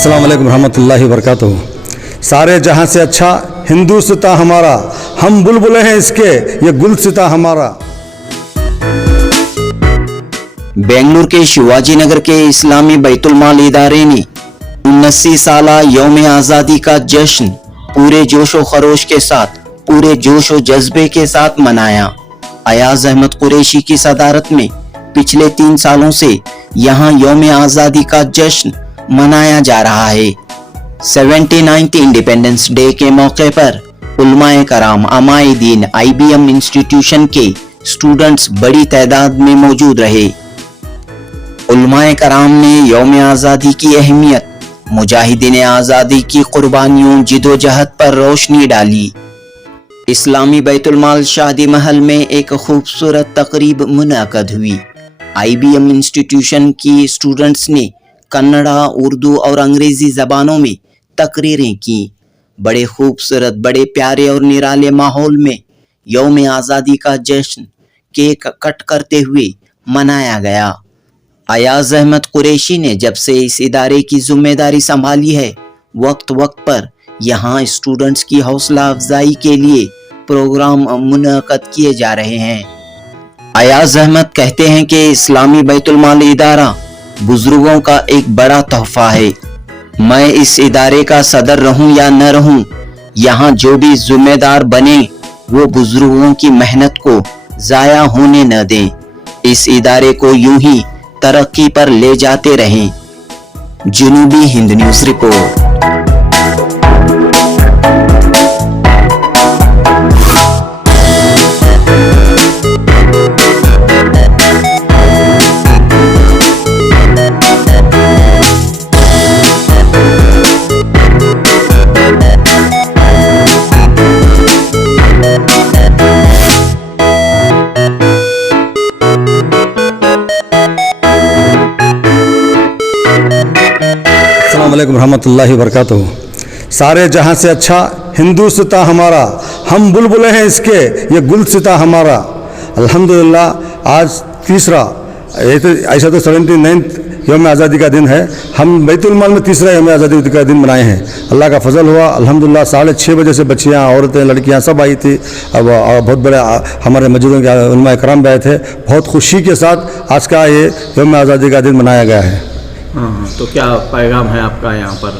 अस्सलाम वालेकुम रहमतुल्लाहि वबरकातुहू। सारे जहां से अच्छा हिंदुस्तान हमारा, हम बुलबुलें हैं इसके, ये गुलसिता हमारा। बेंगलुरु के शिवाजी नगर के इस्लामी बैतुल-माल इदारे ने 79 साला यौम आज़ादी का जश्न पूरे जोशो खरोश के साथ, पूरे जोश और जज्बे के साथ मनाया। अयाज अहमद कुरैशी की सदारत में पिछले 3 सालों से यहाँ यौम आज़ादी का जश्न मनाया जा रहा है। 79th इंडिपेंडेंस डे के मौके पर उलमाए कराम, अमाए दीन, IBM इंस्टीट्यूशन के स्टूडेंट्स बड़ी तादाद में मौजूद रहे। उलमाए कराम ने यौम आज़ादी की अहमियत, मुजाहिदीन आज़ादी की कुर्बानियों, जिदोजहद पर रोशनी डाली। इस्लामी बैतुल-माल शादी महल में एक खूबसूरत तकरीब मुनाकद हुई। IBM इंस्टीट्यूशन की स्टूडेंट्स ने कन्नड़ा, उर्दू और अंग्रेजी जबानों में तकरीरें की। बड़े खूबसूरत, बड़े प्यारे और निराले माहौल में यौम आज़ादी का जश्न केक कट करते हुए मनाया गया। अयाज अहमद कुरैशी ने जब से इस इदारे की जिम्मेदारी संभाली है, वक्त वक्त पर यहाँ स्टूडेंट्स की हौसला अफजाई के लिए प्रोग्राम मुनक़द किए जा रहे हैं। अयाज अहमद कहते हैं कि इस्लामी बैतुल-माल इदारा बुजुर्गों का एक बड़ा तोहफा है। मैं इस इदारे का सदर रहूं या न रहूं, यहाँ जो भी जिम्मेदार बने वो बुजुर्गों की मेहनत को जाया होने न दें। इस इदारे को यूं ही तरक्की पर ले जाते रहें। जनूबी हिंद न्यूज़ रिपोर्ट। अस्सलाम वालेकुम रहमतुल्लाहि वबरकातुहू। सारे जहां से अच्छा हिंदुस्तान हमारा, हम बुलबुलें हैं इसके, ये गुलसिता हमारा। अल्हम्दुलिल्लाह आज तीसरा, ऐसा तो 79th यौम आज़ादी का दिन है, हम बैतुल-माल में तीसरा यौम आज़ादी का दिन मनाए हैं। अल्लाह का फजल हुआ, अल्हम्दुलिल्लाह 6:30 बजे से बच्चियाँ, औरतें, लड़कियाँ सब आई थी। अब बहुत बड़े हमारे मस्जिदों के उलमाए कराम भी आए थे। बहुत खुशी के साथ आज का ये यौम आज़ादी का दिन मनाया गया है। तो क्या पैगाम है आपका यहाँ पर?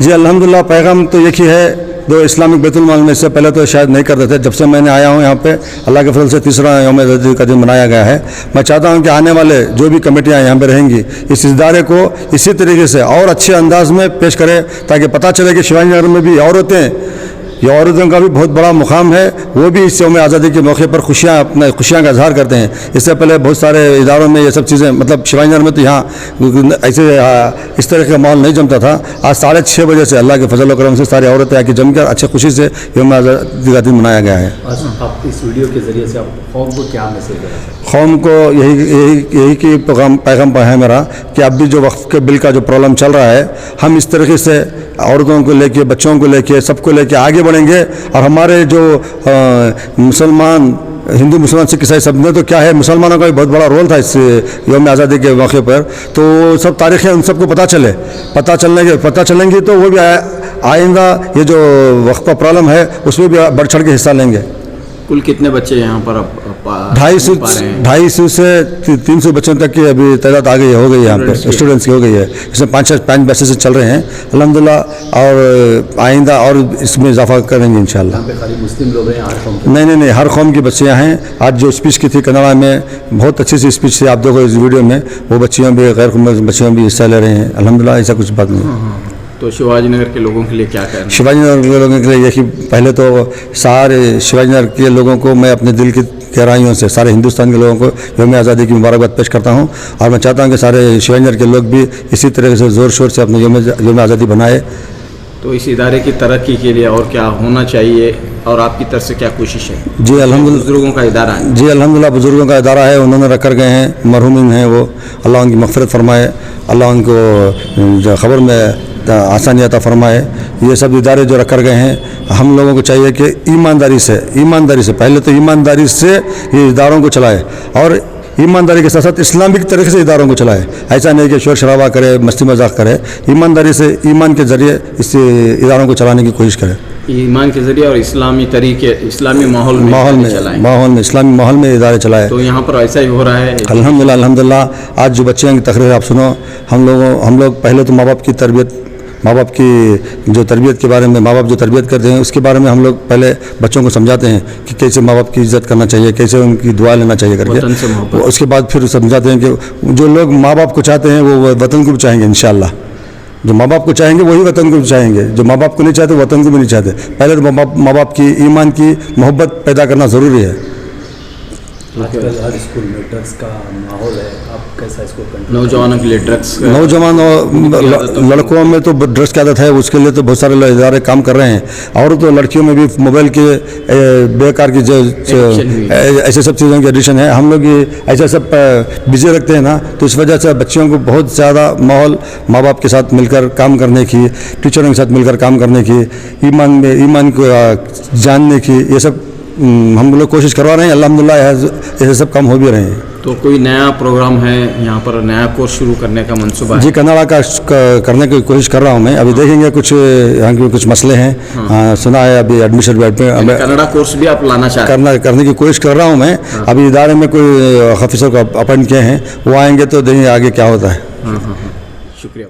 जी अल्हम्दुलिल्लाह, पैगाम तो एक ही है। दो इस्लामिक बैतुल-माल में इससे पहले तो शायद नहीं करते थे। जब से मैंने आया हूँ यहाँ पे, अल्लाह के फजल से तीसरा यौम आज़ादी का दिन मनाया गया है। मैं चाहता हूँ कि आने वाले जो भी कमेटियाँ यहाँ पे रहेंगी, इस इदारे को इसी तरीके से और अच्छे अंदाज में पेश करें, ताकि पता चले कि शिवाजी नगर में भी औरतें, ये औरतों का भी बहुत बड़ा मुकाम है, वो भी इस यौम आज़ादी के मौके पर खुशियाँ का इजहार करते हैं। इससे पहले बहुत सारे इदारों में ये सब चीज़ें, मतलब शिवाजी नगर में तो यहाँ ऐसे इस तरह का माहौल नहीं जमता था। आज 6:30 बजे से अल्लाह के फजल करम से सारी औरतें आके जमकर अच्छे खुशी से यौम आज़ादी का दिन मनाया गया है। आप इस वीडियो के जरिए से आप कौम को क्या मैसेज देना चाहते हैं? कौम को यही की पैगाम है मेरा कि अब भी जो वक्फ के बिल का जो प्रॉब्लम चल रहा है, हम इस तरीके से औरतों को लेके, बच्चों को लेके, सबको लेके आगे बढ़ेंगे। और हमारे जो मुसलमान, हिंदू, मुसलमान, सिख, ईसाई सब ने तो क्या है, मुसलमानों का भी बहुत बड़ा रोल था इस यौम आज़ादी के मौके पर। तो सब तारीखें उन सबको पता चलेंगी तो वो भी आइंदा ये जो वक्फ का प्रॉब्लम है उसमें भी बढ़ चढ़ के हिस्सा लेंगे। कुल कितने बच्चे यहाँ पर 250 से 300 बच्चों तक की अभी तादाद आ गई हो गई है यहाँ पे, स्टूडेंट्स की हो गई है। इसमें 5 बैचेस चल रहे हैं अल्हम्दुलिल्लाह, और आइंदा और इसमें इजाफा करेंगे इंशाल्लाह। खाली मुस्लिम लोग हैं, हर कौम के? नहीं, हर कौम की बच्चियाँ हैं। आज जो स्पीच की थी कन्नड़ा में, बहुत अच्छी सी स्पीच थी, आप देखो इस वीडियो में, वो बच्चियों भी, गैर बच्चियों भी हिस्सा ले रहे हैं अल्हम्दुलिल्लाह। ऐसा कुछ बात नहीं। तो शिवाजी नगर के लोगों के लिए क्या कहना? शिवाजी नगर के लोगों के लिए यही, पहले तो सारे शिवाजी नगर के लोगों को मैं अपने दिल की गहराइयों से, सारे हिंदुस्तान के लोगों को यौम आज़ादी की मुबारकबाद पेश करता हूँ। और मैं चाहता हूँ कि सारे शिवाजी नगर के लोग भी इसी तरह से ज़ोर शोर से अपने यौम आज़ादी बनाए। तो इस इदारे की तरक्की के लिए और क्या होना चाहिए, और आपकी तरफ से क्या कोशिश है? जी अल्हम्दुलिल्लाह, बुजुर्गों का इदारा है। जी अल्हम्दुलिल्लाह, बुजुर्गों का इदारा है, उन्होंने रख कर गए हैं, मरहूमिन हैं वो, अल्लाह उनकी मग़फ़िरत फरमाए, अल्लाह उनको ख़बर में आसानी अता फरमाए। ये सब इदारे जो रख कर गए हैं, हम लोगों को चाहिए कि ईमानदारी से, पहले तो ईमानदारी से ये इदारों को चलाए। और ईमानदारी के साथ साथ इस्लामिक तरीके से इदारों को चलाए। ऐसा नहीं कि शोर शराबा करे, मस्ती मजाक करे, ईमानदारी से ईमान के ज़रिए इस इदारों को चलाने की कोशिश करे। ईमान के ज़रिए और इस्लामी तरीके, इस्लामी माहौल में इस्लामी माहौल में इदारे चलाए। तो यहाँ पर ऐसा ही हो रहा है। अल्हम्दुलिल्लाह आज जो बच्चे की तकरीर आप सुनो, हम लोग पहले तो माँ बाप की जो तरबियत के बारे में, माँ बाप जो तरबियत करते हैं उसके बारे में हम लोग पहले बच्चों को समझाते हैं कि कैसे माँ बाप की इज़्ज़त करना चाहिए, कैसे उनकी दुआ लेना चाहिए करके। उसके बाद फिर समझाते हैं कि जो लोग माँ बाप को चाहते हैं वो वतन को भी चाहेंगे इंशाअल्लाह। जो माँ बाप को चाहेंगे वही वतन को भी चाहेंगे, जो माँ बाप को नहीं चाहते वतन को भी नहीं चाहते। पहले तो माँ बाप की ईमान की मोहब्बत पैदा करना ज़रूरी है। आजकल हर स्कूल में ड्रग्स का माहौल है, आप कैसा इसको कंट्रोल? नौजवानों के लिए ड्रग्स, नौजवान और लड़कों में तो ड्रग्स की आदत है, उसके लिए तो बहुत सारे इदारे काम कर रहे हैं। और तो लड़कियों में भी मोबाइल के बेकार की जो ऐसे सब चीज़ों की एडिक्शन है। हम लोग ये ऐसा सब बिजी रखते हैं ना, तो इस वजह से बच्चियों को बहुत ज़्यादा माहौल माँ बाप के साथ मिलकर काम करने की, टीचरों के साथ मिलकर काम करने की, ईमान को जानने की, ये सब हम लोग कोशिश करवा रहे हैं। अल्हम्दुलिल्लाह ऐसे सब काम हो भी रहे हैं। तो कोई नया प्रोग्राम है यहाँ पर, नया कोर्स शुरू करने का मंसूबा है? जी कनाडा का करने की कोशिश कर रहा हूँ मैं। अभी देखेंगे कुछ यहाँ के कुछ मसले हैं। सुना है अभी एडमिशन पे कनाडा कोर्स भी आप लाना चाहते हैं? करने की कोशिश कर रहा हूँ मैं। अभी इदारे में कोई ऑफिसर को अपॉइंट किए हैं, वो आएंगे तो देखेंगे आगे क्या होता है। शुक्रिया।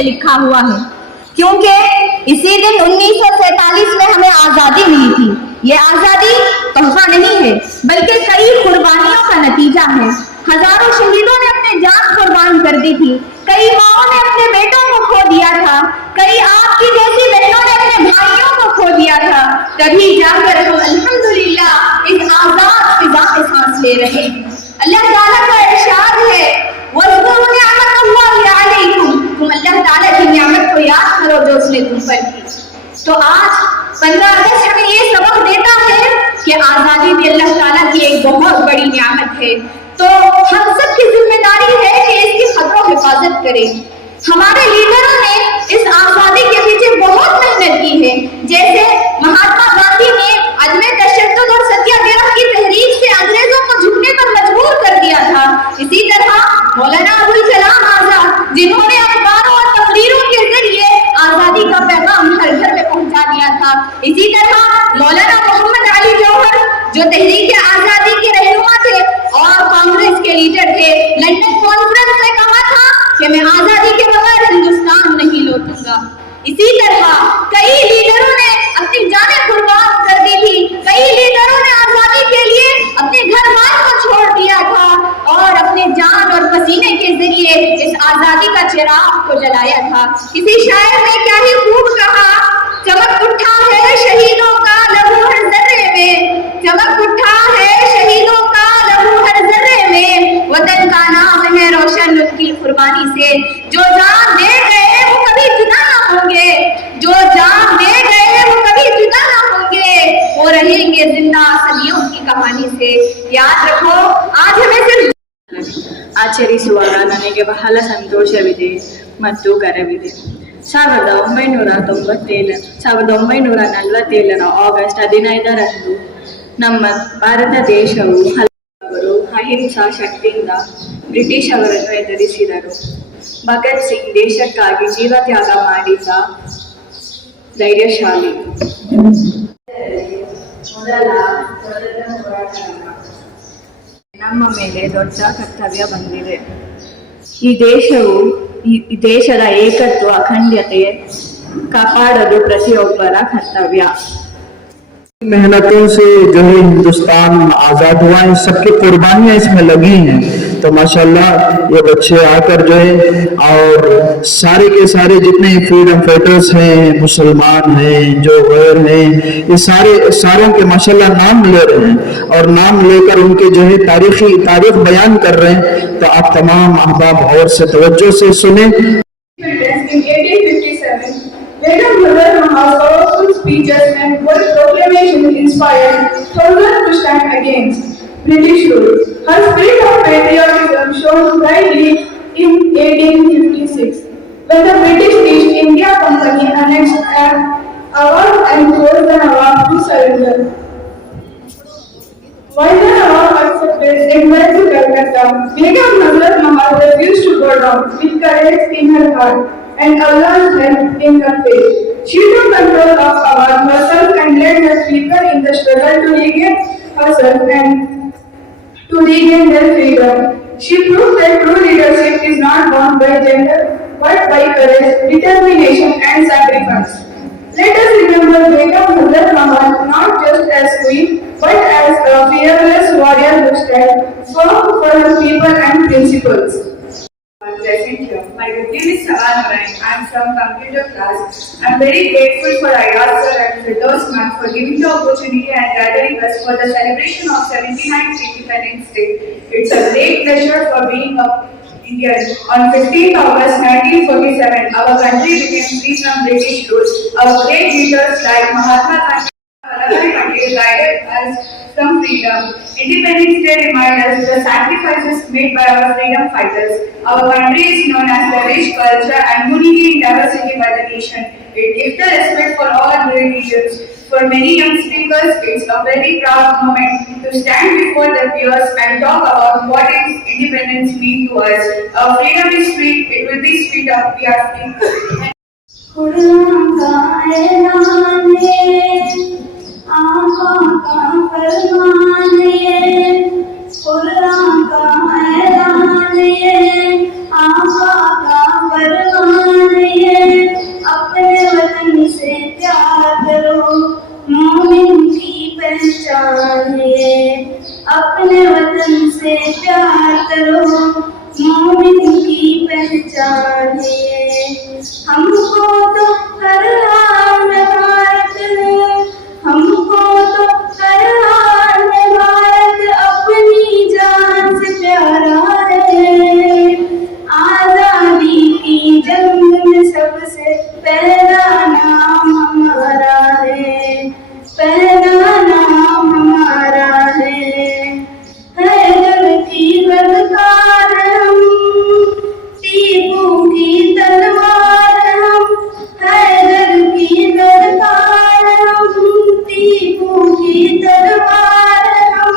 लिखा हुआ है, क्योंकि इसी दिन 1947 में हमें आजादी मिली थी। ये आजादी तोहफा नहीं है, बल्कि कई कुर्बानियों का नतीजा है। हजारों शहीदों ने अपने जान कुर्बान कर दी थी, कई माओं ने अपने बेटों को खो दिया था, कई आपकी जैसी बहनों ने अपने भाइयों को खो दिया था। तभी जाकर हम अल्हम्दुलिल्लाह इस आजाद फिजा में सांस ले रहे हैं। अल्लाह ताला का इरशाद है, वज़कुरू निअमतल्लाहि अलैकुम, तुम अल्लाह ताला की नियामत को याद करो जो उसने तुम पर की। तो आज 15 अगस्त हमें ये सबक देता है कि आजादी भी अल्लाह ताला की एक बहुत बड़ी नियामत है। तो हम सब की जिम्मेदारी है कि इसकी खतरों हिफाजत करें। हमारे लीडरों ने इस आजादी के पीछे बहुत मेहनत की है। जैसे महात्मा गांधी ने अदम तशद्दुद और सत्याग्रह की तहरीक से अंग्रेजों को झुकने पर मजबूर कर दिया था। इसी तरह मौलाना अबुल कलाम आजाद, जिन्होंने अखबारों और तकरीरों के जरिए आजादी का पैगाम हर घर में पहुंचा दिया था। इसी तरह मौलाना मोहम्मद अली जौहर, जो तहरीक आजादी के रहनुमा थे और कांग्रेस के लीडर थे, लंदन कॉन्फ्रेंस में कहा था कि मैं आजादी के बगैर हिंदुस्तान नहीं लौटूंगा। इसी तरह कई लीडरों ने अपनी जानें कुर्बान कर दी थी, कई लीडरों ने आजादी के लिए अपने घर बार को छोड़ दिया था और अपने जान और पसीने के जरिए इस आजादी का चिराग को जलाया था। किसी शायर ने क्या ही खूब कहा, चमक उठा है शहीदों का लहू हर जर्रे में, चमक उठा है शहीदों का लहू हर जर्रे में, वतन का नाम है रोशन उनकी कुर्बानी से। जो जान दे गए वो कभी जुदा ना होंगे, जो जान दे गए वो कभी जुदा ना होंगे, वो रहेंगे जिंदा सदियों की कहानी से। याद रखो, आज हमें सिर्फ ಆಚರಿಸುವಾಗ ನನಗೆ ಬಹಳ ಸಂತೋಷವಿದೆ ಮತ್ತು ಗರ್ವವಿದೆ. 1947 ಆಗಸ್ಟ್ 15ರಂದು ನಮ್ಮ ಭಾರತ ದೇಶವು ಹಲವಾರು ಅಹಿಂಸಾ ಶಕ್ತಿಯಿಂದ ಬ್ರಿಟಿಷ್ ಅವರನ್ನು ಎದುರಿಸಿದರು. ಭಗತ್ ಸಿಂಗ್ ದೇಶಕ್ಕಾಗಿ ಜೀವ ತ್ಯಾಗ ಮಾಡಿದ ಧೈರ್ಯಶಾಲಿ. ನಮ್ಮ ಮೇಲೆ ದೊಡ್ಡ ಕರ್ತವ್ಯ ಬಂದಿದೆ. ಈ ದೇಶದ ಏಕತ್ವ ಅಖಂಡತೆ ಕಾಪಾಡೋದು ಪ್ರತಿಯೊಬ್ಬರ ಕರ್ತವ್ಯ. मेहनतों से जो है हिंदुस्तान आजाद हुआ है, सबकी कुर्बानियां इसमें लगी हैं. तो माशाल्लाह ये बच्चे आकर जो है और सारे के सारे जितने फ्रीडम फाइटर्स हैं, मुसलमान हैं, जो गैर हैं, ये सारों के माशाल्लाह नाम ले रहे हैं और नाम लेकर उनके जो है तारीख बयान कर रहे हैं. तो आप तमाम अहबाब और से तवज्जो से सुने. In 1857, Begum Nazar Mahal's powerful speeches and bold proclamation inspired thousands to stand against British rule. Her spirit of patriotism shone brightly in 1856, when the British East India Company annexed Awadh and forced the Nawab to surrender. While the Nawab accepted and went to Calcutta, Begum Nazar Mahal refused to go down with courage in her heart and Allah's help in her faith. She took control of Awadh herself and led her people in the struggle to regain herself and to regain their freedom. She proved that true leadership is not bound by gender, but by courage, determination, and sacrifice. Let us remember Begum Nazar Mahal not just as queen, but as a fearless warrior who stood firm for her people and principles. Present here. My good name is Savan Ryan. I am from computer class. I am very grateful for Ayaz sir and Firdaus ma'am for giving the opportunity and gathering us for the celebration of 79th Independence Day. It's a great pleasure for being a Indian. On 15th August 1947, our country became free from British rule. Our great leaders like Mahatma Gandhi guided us from freedom. Independence Day reminds us the sacrifices made by our freedom fighters. Our country is known as the rich culture and unity in diversity by the nation. It gives the respect for all religions. For many young speakers, it's a very proud moment to stand before their peers and talk about what is independence mean to us. Our freedom is sweet, it will be sweeter, we are free. खुदा का ऐलान है, आका का फरमान है. खुदा का ऐलान है, आका का फरमान है. अपने वतन से प्यार करो, मोमिन की पहचान है. अपने वतन से प्यार करो, मोमिन की पहचान है. हमको तो हर हाल में भारत, हमको तो हर हाल में भारत अपनी जान से प्यारा है. आजादी की जंग में सबसे पहला नाम हमारा है, पहला नाम हमारा है. हैदर की गलकार हम, टीपू की तलवार हम. हैदर की गलकार हम, टीपू की तलवार हम.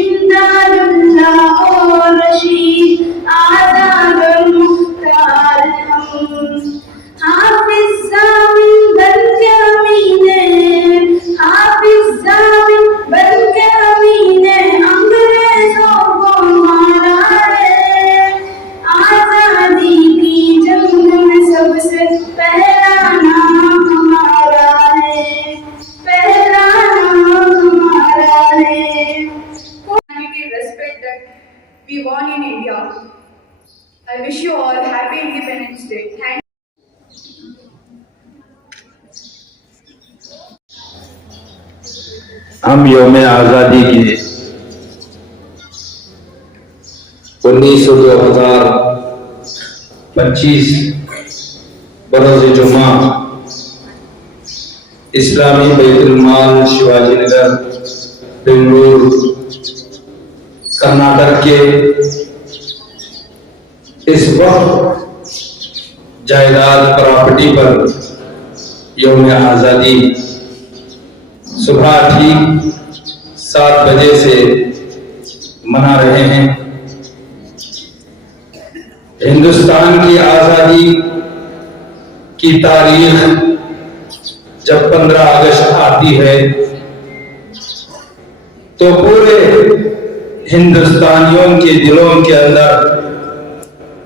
इम्दादुल्लाह और रशीद, आजाद और मुख्तार हम. हाफिज जामिन बन के अमीने, हाफिज जामिन बन के अमीने अंग्रेजों को मारा है. आजादी की जंग में सबसे पहला नाम हमारा है, पहला नाम हमारा है. Humanity respect that we won in India. I wish you all happy Independence Day. Thank हम यौम आज़ादी के 1925 बरोज़ जुमा इस्लामी बैतुल माल शिवाजी नगर बेंगलुरु कर्नाटक के इस वक्त जायदाद प्रॉपर्टी पर यौम आज़ादी सुबह ठीक 7 बजे से मना रहे हैं। हिंदुस्तान की आजादी की तारीख जब 15 अगस्त आती है तो पूरे हिंदुस्तानियों के दिलों के अंदर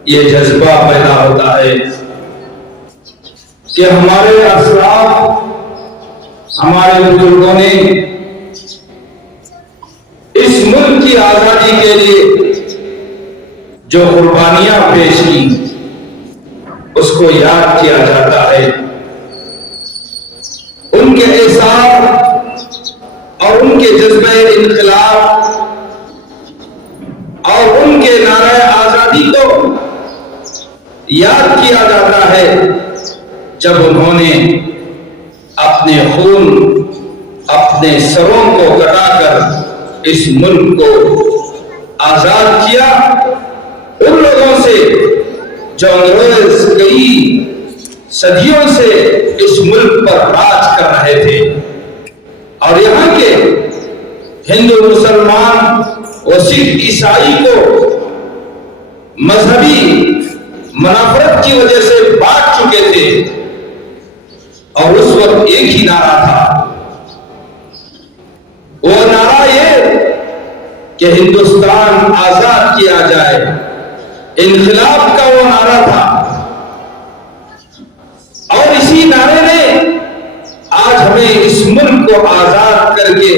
ये जज्बा पैदा होता है कि हमारे असलाफ, हमारे बुजुर्गों ने इस मुल्क की आजादी के लिए जो कुर्बानियां पेश की उसको याद किया जाता है। उनके एहसास और उनके जज्बे इनकलाब और उनके नारे आजादी को याद किया जाता है जब उन्होंने अपने खून, अपने सरों को कटाकर इस मुल्क को आजाद किया उन लोगों से जो अंग्रेज कई सदियों से इस मुल्क पर राज कर रहे थे और यहाँ के हिंदू, मुसलमान और सिख, ईसाई को मजहबी मुनाफरत की वजह से बांट चुके थे। और उस वक्त एक ही नारा था, वो नारा ये कि हिंदुस्तान आजाद किया जाए, इनकलाब का वो नारा था। और इसी नारे ने आज हमें इस मुल्क को आजाद करके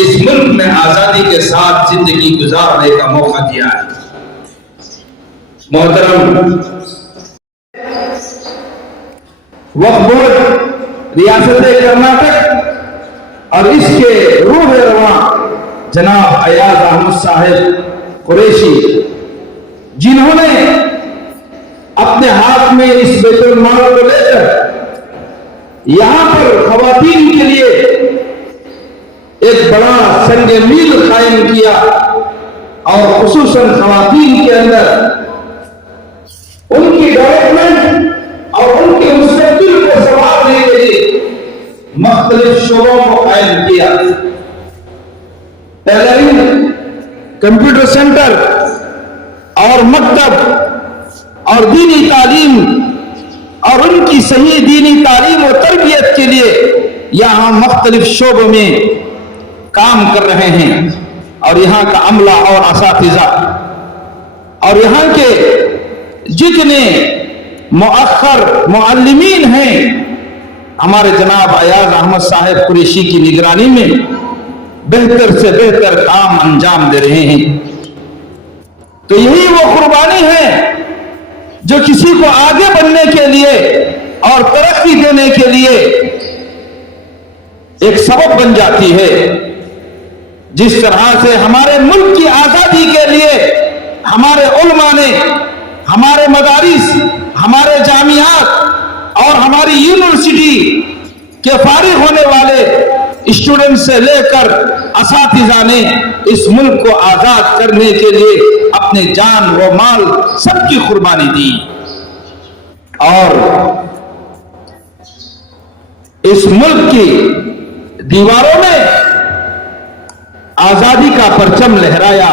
इस मुल्क में आजादी के साथ जिंदगी गुजारने का मौका दिया है। मोहतरम वक्फ बोर्ड रियासत कर्नाटक और इसके रूह रवां जनाब अयाज अहमद साहिब कुरैशी, जिन्होंने अपने हाथ में इस बैतुल माल को लेकर यहां पर खवातीन के लिए एक बड़ा संग मील कायम किया और खुसूसन खवातीन के अंदर उनकी डेवलपमेंट और उनके मुस्तकबिल को संभालने के लिए मुख्तलिफ शोबों को कायम किया। टेलरिंग, कंप्यूटर सेंटर और मकतब और दीनी तालीम और उनकी सही दीनी तालीम और तरबियत के लिए यहाँ मुख्तलिफ शोबों में काम कर रहे हैं। और यहाँ का अमला और असातिज़ा और यहाँ के जितने मुअख्खर मुअल्लिमीन हैं, हमारे जनाब अयाज अहमद साहिब कुरैशी की निगरानी में बेहतर से बेहतर काम अंजाम दे रहे हैं। तो यही वो कुर्बानी है जो किसी को आगे बढ़ने के लिए और तरक्की देने के लिए एक सबब बन जाती है। जिस तरह से हमारे मुल्क की आजादी के लिए हमारे उलमा ने हमारे मदारिस, हमारे जामियात और हमारी यूनिवर्सिटी के फारिग होने वाले स्टूडेंट से लेकर असातिज़ा ने इस मुल्क को आजाद करने के लिए अपने जान व माल सबकी कुर्बानी दी और इस मुल्क की दीवारों में आजादी का परचम लहराया।